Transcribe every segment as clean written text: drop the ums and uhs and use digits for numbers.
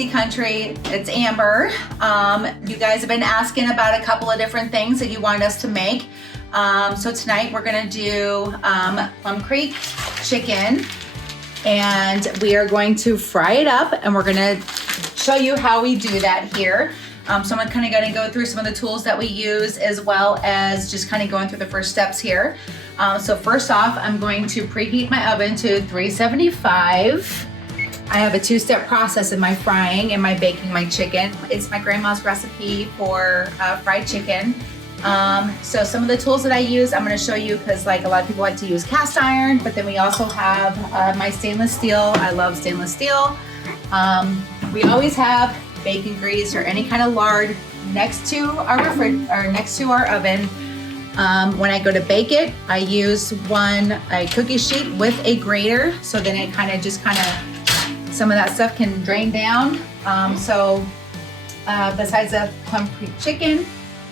EC Country, it's Amber. You guys have been asking about a couple of different things that you want us to make. So tonight we're gonna do Plum Creek Chicken, and we are going to fry it up, and we're gonna show you how we do that here. So I'm kind of gonna go through some of the tools that we use, as well as just kind of going through the first steps here. So first off, I'm going to preheat my oven to 375. I have a two-step process in my frying and my baking my chicken. It's my grandma's recipe for fried chicken. So some of the tools that I use, I'm gonna show you, because like a lot of people like to use cast iron, but then we also have my stainless steel. I love stainless steel. We always have bacon grease or any kind of lard next to our oven. When I go to bake it, I use a cookie sheet with a grater, so then it some of that stuff can drain down. Besides the Plum Creek Chicken,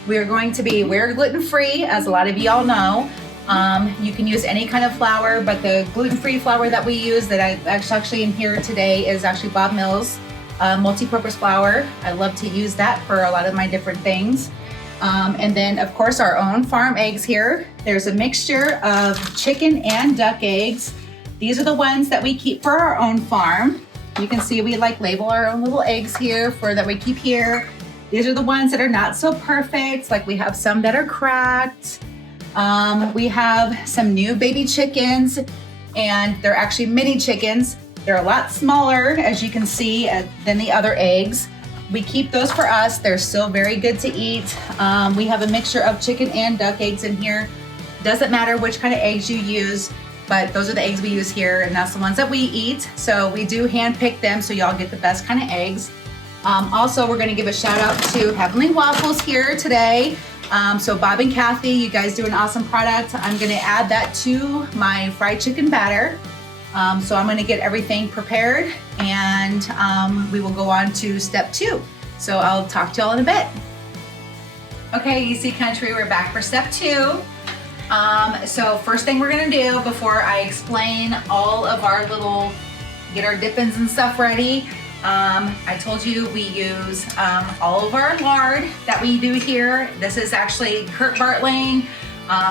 we're gluten-free, as a lot of y'all know. You can use any kind of flour, but the gluten-free flour that we use that I actually in here today is actually Bob Mills multi-purpose flour. I love to use that for a lot of my different things. And then of course our own farm eggs here. There's a mixture of chicken and duck eggs. These are the ones that we keep for our own farm. You can see we label our own little eggs here that we keep here. These are the ones that are not so perfect. Like we have some that are cracked. We have some new baby chickens, and they're actually mini chickens. They're a lot smaller, as you can see, than the other eggs. We keep those for us. They're still very good to eat. We have a mixture of chicken and duck eggs in here. Doesn't matter which kind of eggs you use, but those are the eggs we use here, and that's the ones that we eat. So we do hand pick them, so y'all get the best kind of eggs. Also, we're gonna give a shout out to Heavenly Waffles here today. So Bob and Kathy, you guys do an awesome product. I'm gonna add that to my fried chicken batter. So I'm gonna get everything prepared, and we will go on to step 2. So I'll talk to y'all in a bit. Okay, EC Country, we're back for step 2. So first thing we're gonna do before I explain all of our get our dippings and stuff ready, I told you we use all of our lard that we do here. This is actually Kurt Bartling,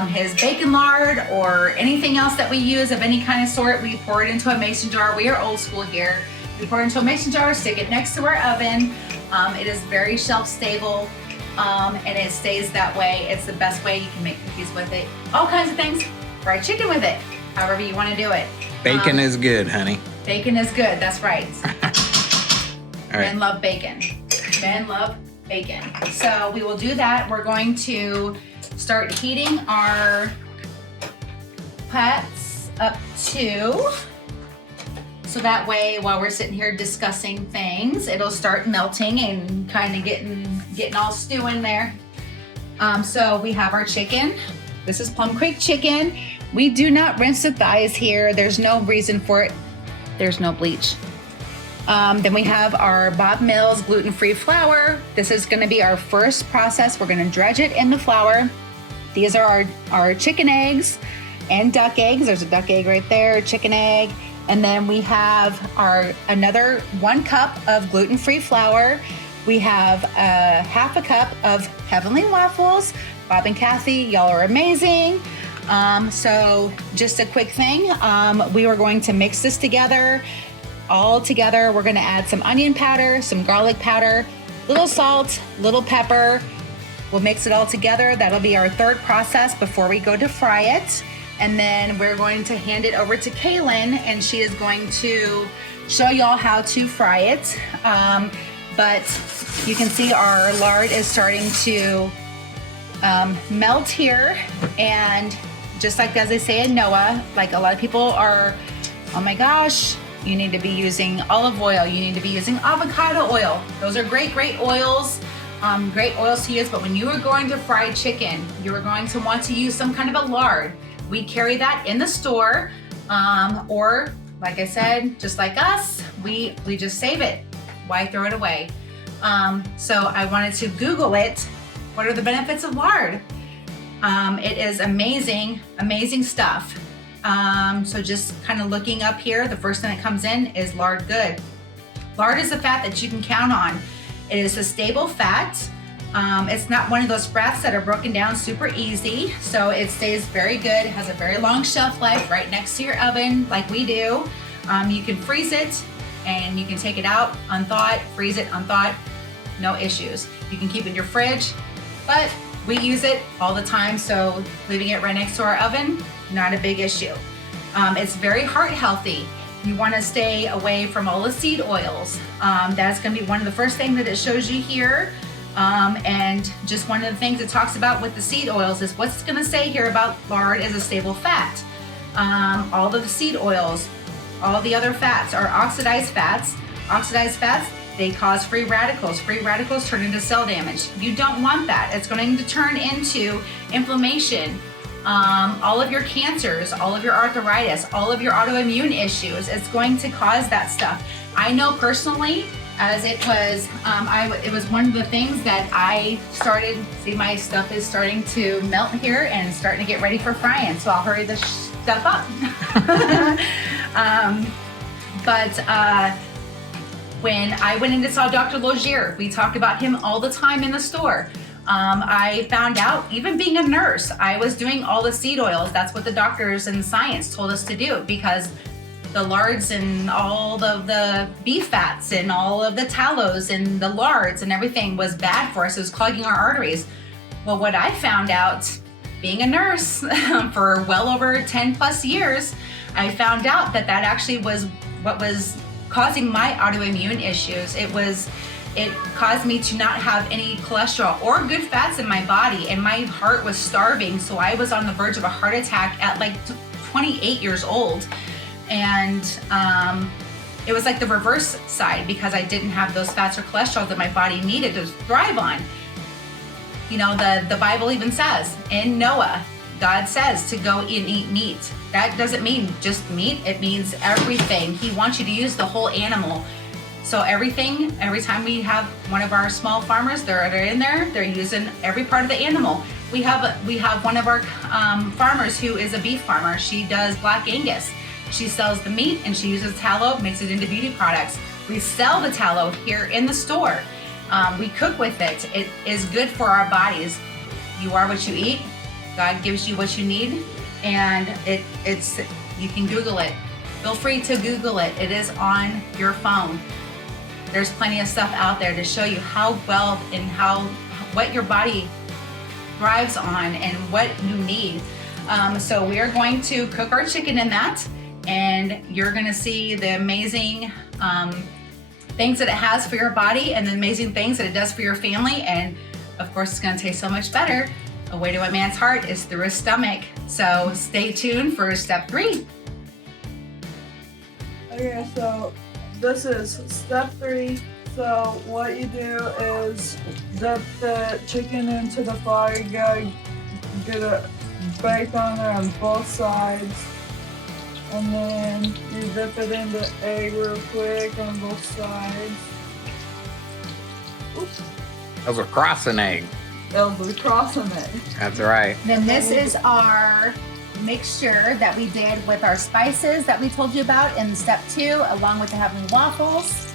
his bacon lard, or anything else that we use of any kind of sort. We pour it into a mason jar. We are old school here. We pour it into a mason jar, stick it next to our oven. It is very shelf stable, and it stays that way. It's the best way. You can make cookies with it, all kinds of things. Fried chicken with it, however you want to do it. Bacon is good, honey. Bacon is good, that's right. All right. Men love bacon. Men love bacon. So we will do that. We're going to start heating our pots up to, so that way while we're sitting here discussing things, it'll start melting and kind of getting all stewing there. So we have our chicken. This is Plum Creek Chicken. We do not rinse the thighs here. There's no reason for it. There's no bleach. Then we have our Bob Mills gluten-free flour. This is gonna be our first process. We're gonna dredge it in the flour. These are our chicken eggs and duck eggs. There's a duck egg right there, chicken egg. And then we have another 1 cup of gluten-free flour. We have half a cup of Heavenly Waffles. Bob and Kathy, y'all are amazing. So just a quick thing, we were going to mix this together. All together, we're gonna add some onion powder, some garlic powder, little salt, little pepper. We'll mix it all together. That'll be our third process before we go to fry it. And then we're going to hand it over to Kaylin, and she is going to show y'all how to fry it. But you can see our lard is starting to melt here. And just like as they say in Noah, like a lot of people are, oh my gosh, you need to be using olive oil. You need to be using avocado oil. Those are great oils. Great oils to use, but when you are going to fry chicken, you are going to want to use some kind of a lard. We carry that in the store, or like I said, just like us, we just save it. Why throw it away? So I wanted to Google it. What are the benefits of lard? It is amazing stuff. So just kind of looking up here, the first thing that comes in is lard good. Lard is a fat that you can count on. It is a stable fat. It's not one of those fats that are broken down super easy, so it stays very good. It has a very long shelf life right next to your oven like we do. You can freeze it and you can take it out unthawed, freeze it unthawed, no issues. You can keep it in your fridge, but we use it all the time, so leaving it right next to our oven, not a big issue. It's very heart healthy. You want to stay away from all the seed oils. That's going to be one of the first things that it shows you here. And just one of the things it talks about with the seed oils is what's going to say here about lard is a stable fat. All of the seed oils, all the other fats are oxidized fats. Oxidized fats, they cause free radicals. Free radicals turn into cell damage. You don't want that. It's going to turn into inflammation. All of your cancers, all of your arthritis, all of your autoimmune issues, it's going to cause that stuff. I know personally, as it was, it was one of the things that I started, see my stuff is starting to melt here and starting to get ready for frying, so I'll hurry this stuff up. When I went in and saw Dr. Logier, we talk about him all the time in the store. I found out, even being a nurse, I was doing all the seed oils. That's what the doctors and science told us to do, because the lards and all of the beef fats and all of the tallows and the lards and everything was bad for us. It was clogging our arteries. Well, what I found out, being a nurse for well over 10 plus years, I found out that that actually was what was causing my autoimmune issues. It caused me to not have any cholesterol or good fats in my body, and my heart was starving. So I was on the verge of a heart attack at like 28 years old. And it was like the reverse side, because I didn't have those fats or cholesterol that my body needed to thrive on. You know, the Bible even says in Noah, God says to go and eat meat. That doesn't mean just meat, it means everything. He wants you to use the whole animal. So everything, every time we have one of our small farmers, they're in there, they're using every part of the animal. We have one of our farmers who is a beef farmer. She does Black Angus. She sells the meat and she uses tallow, makes it into beauty products. We sell the tallow here in the store. We cook with it. It is good for our bodies. You are what you eat. God gives you what you need, and it's you can Google it. Feel free to Google it. It is on your phone. There's plenty of stuff out there to show you how well and what your body thrives on and what you need. So we are going to cook our chicken in that, and you're going to see the amazing things that it has for your body and the amazing things that it does for your family. And of course, it's going to taste so much better. A way to a man's heart is through his stomach. So stay tuned for step 3. Okay, so this is step 3. So what you do is dip the chicken into the flour. You gotta get it baked on there on both sides. And then you dip it into egg real quick on both sides. Oops. That was a crossing egg. It'll be crossing it. That's right. Then this is our mixture that we did with our spices that we told you about in step 2, along with having waffles.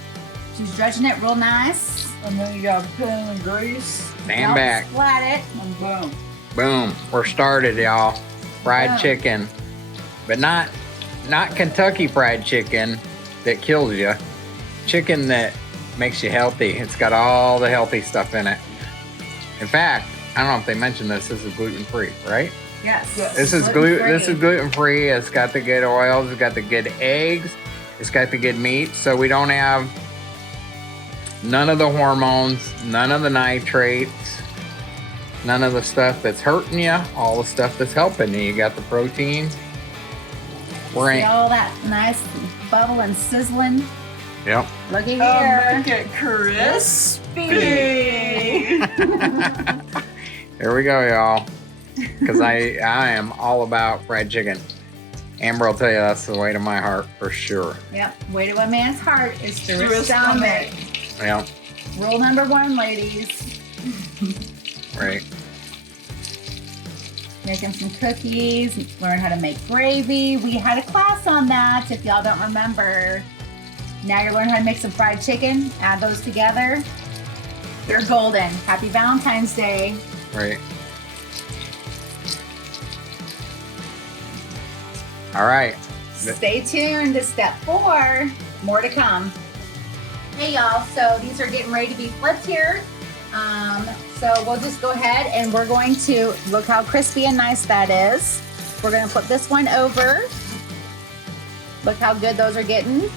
She's dredging it real nice. And then you gotta put in the grease. Stand back. Splat it. And boom. Boom. We're started, y'all. Fried Yeah. chicken. But not Kentucky fried chicken that kills you. Chicken that makes you healthy. It's got all the healthy stuff in it. In fact, I don't know if they mentioned this is gluten-free, right? Yes. Yes. This is gluten-free. It's got the good oils, it's got the good eggs, it's got the good meat. So we don't have none of the hormones, none of the nitrates, none of the stuff that's hurting you, all the stuff that's helping you. You got the protein. See all that nice bubble and sizzling. Yep. Look at Make here. it crispy. Here we go, y'all. Because I am all about fried chicken. Amber will tell you that's the way to my heart for sure. Yep. Way to a man's heart is through Through his his stomach. Yep. Rule number 1, ladies. Right. Making some cookies, learn how to make gravy. We had a class on that, if y'all don't remember. Now you're learning how to make some fried chicken. Add those together. They're golden. Happy Valentine's Day. Right. All right. Stay tuned to step 4. More to come. Hey y'all, so these are getting ready to be flipped here. So we'll just go ahead and we're going to look how crispy and nice that is. We're gonna flip this one over. Look how good those are getting.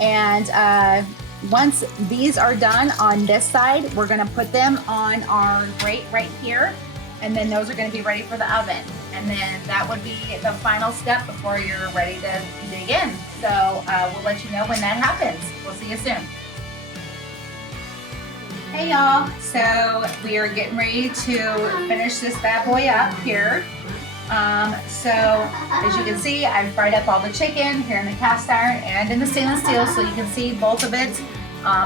And once these are done on this side, we're gonna put them on our grate right here. And then those are gonna be ready for the oven. And then that would be the final step before you're ready to dig in. So we'll let you know when that happens. We'll see you soon. Hey y'all, so we are getting ready to finish this bad boy up here. So as you can see, I've fried up all the chicken here in the cast iron and in the stainless steel, so you can see both of it.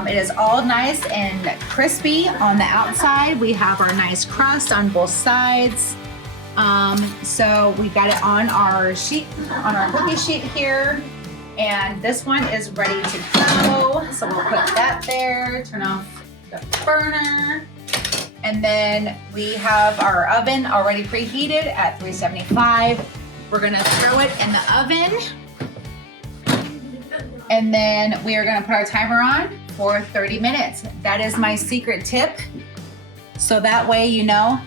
It is all nice and crispy on the outside. We have our nice crust on both sides. So we got it on our sheet, on our cookie sheet here. And this one is ready to go. So we'll put that there, turn off the burner. And then we have our oven already preheated at 375. We're gonna throw it in the oven. And then we are gonna put our timer on for 30 minutes. That is my secret tip. So that way, you know,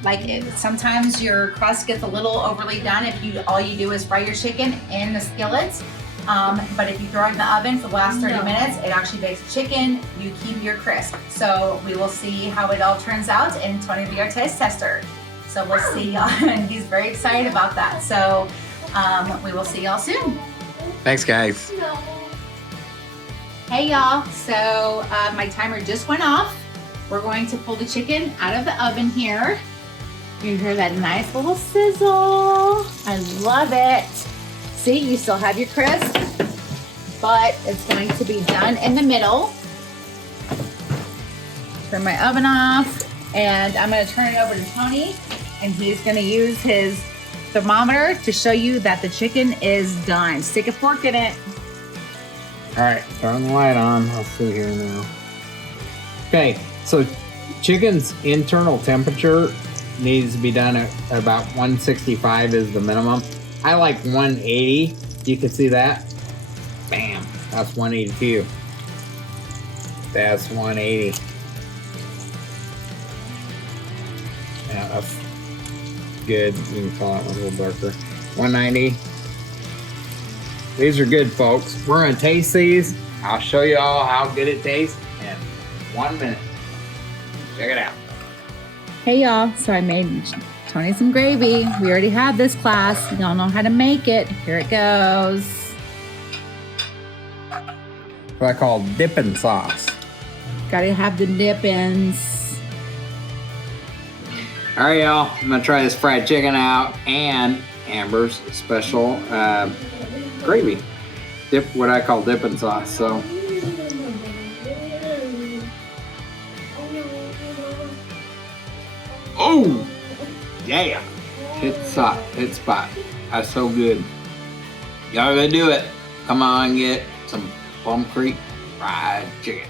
sometimes your crust gets a little overly done if all you do is fry your chicken in the skillets. But if you throw it in the oven for the last 30 minutes, it actually bakes the chicken. You keep your crisp. So we will see how it all turns out, and Tony will be our taste tester. So we'll see y'all, and he's very excited about that. So we will see y'all soon. Thanks, guys. Hey y'all, so my timer just went off. We're going to pull the chicken out of the oven here. You hear that nice little sizzle. I love it. See, you still have your crisp, but it's going to be done in the middle. Turn my oven off, and I'm gonna turn it over to Tony, and he's gonna use his thermometer to show you that the chicken is done. Stick a fork in it. All right, turn the light on. I'll see here now. Okay, so chicken's internal temperature needs to be done at about 165 is the minimum. I like 180. You can see that. Bam, that's 182. That's 180. Yeah, that's good. You can call that one a little darker. 190. These are good, folks. We're gonna taste these. I'll show you all how good it tastes in 1 minute. Check it out. Hey y'all, so I made Tony some gravy. We already had this class. Y'all know how to make it. Here it goes. What I call dipping sauce. Gotta have the dip-ins. All right, y'all. I'm gonna try this fried chicken out and Amber's special gravy. What I call dipping sauce. So. Oh, yeah. Hit spot. That's so good. Y'all gonna do it. Come on, get some Plum Creek fried chicken.